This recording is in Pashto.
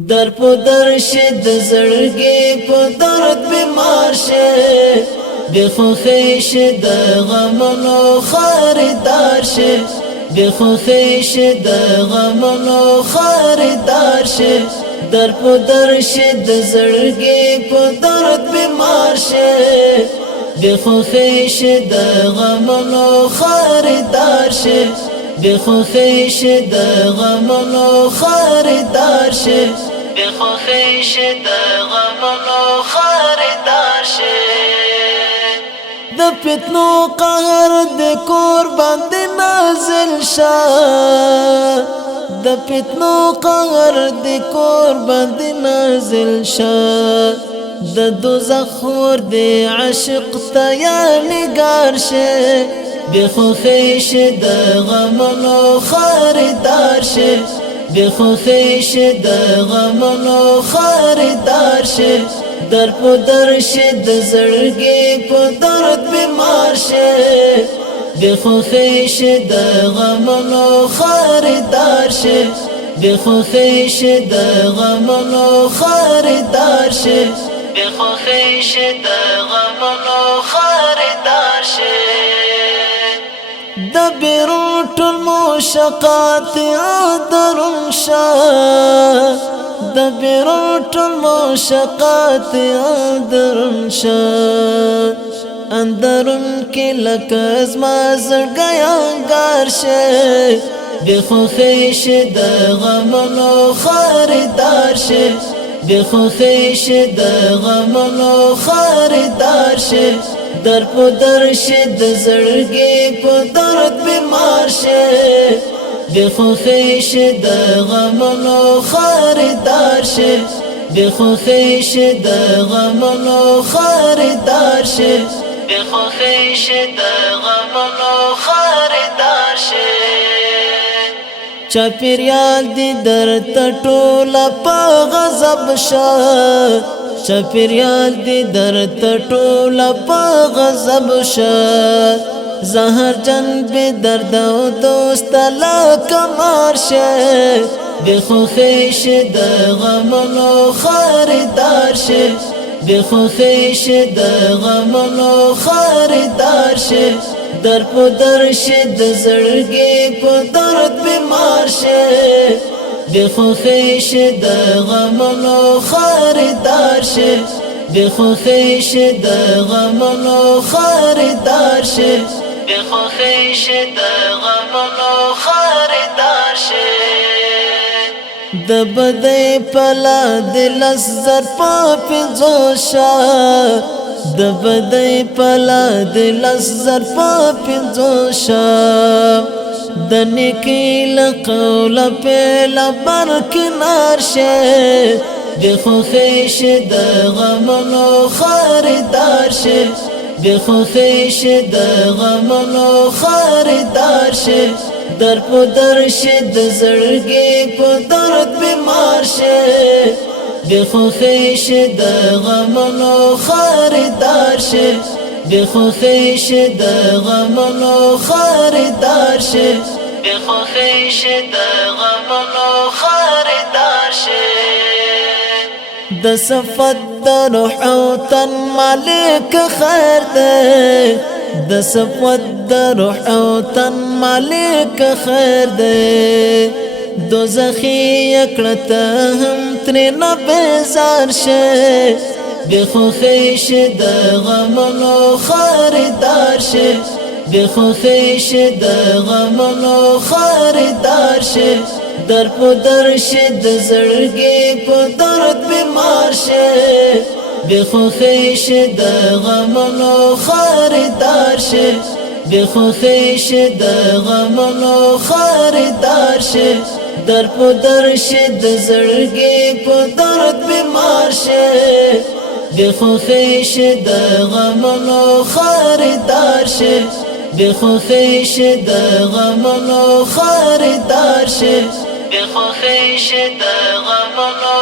در په در شد زړګي په درد بیمار شه د خوښۍ شه د غمونو خریدار شه د خوښۍ شه د غمونو خریدار شه در په در شد زړګي په درد بیمار شه د خوښۍ شه د غمونو خریدار شه د خوښۍ شه د غمونو خریدار شه د خوښۍ شه د غمونو خریدار شه د فتنو قهر د کور باندې نازل شه د فتنو قهر د کور باندې نازل شه د دوزخ ور د عاشق ته یا نگار شه د خوښۍ شه د غمونو خریدار شه د خوښۍ شه د غمونو خریدار شه در په در شه د زړګي په درد بیمار شه د خوښۍ شه د غمونو خریدار شه د خوښۍ شه د غمونو خریدار شه د خوښۍ شه د غمونو خریدار شه د بیرون ټول مشقات درون شه د بیرون ټول مشقات درون شه اندرون کې لکه زما زړګی انګار شه د خوښۍ شه د غمونو خریدار شه د خوښۍ شه د غمونو خریدار شه در په در شه د زړګي په درد بیمار شه د خوښۍ شه د غمونو خریدار شه د خوښۍ شه د غمونو خریدار شه د خوښۍ شه د غمونو خریدار شه چاپیریال دی درته ټوله په غضب شه چاپیریال دی درته ټوله په غضب شه زهر جن به درد او دوست لکه مار شه د خوښۍ شه د غمونو خریدار شه د خوښۍ شه د غمونو خریدار شه در په در شه د زړګي په درد بیمار شه د خوښۍ شه د غمونو خریدار شه د خوښۍ شه د غمونو خریدار شه د خوښۍ شه د غمونو خریدار شه د بدې پلا د لزر په پنځو شه د بدې پلا د لزر په پنځو شه د نیکی لقول پیلا برکنار شه د خوښۍ شه د غمونو خریدار شه د خوښۍ شه د غمونو خریدار شه در په در شه د زړګي په درد بیمار شه د خوښۍ شه د غمونو خریدار شه د خوښۍ شه د غمونو خریدار شه د خوښۍ شه د غمونو خریدار شه د صفت د روح او تن مالک خیر دی د صفت د روح او تن مالک خیر دی دوزخی اکړه هم ترنه بیزار شه د خوښۍ شه د غمونو خریدار شه د خوښۍ شه د غمونو خریدار شه در په در شه د زړګي په درد بیمار شه د خوښۍ شه د غمونو خریدار شه د خوښۍ شه د غمونو خریدار شه در په در شه د زړګي په درد بیمار شه د خوښۍ شه د غمونو خریدار شه د خوښۍ شه د غمونو خریدار شه د خوښۍ شه د غمونو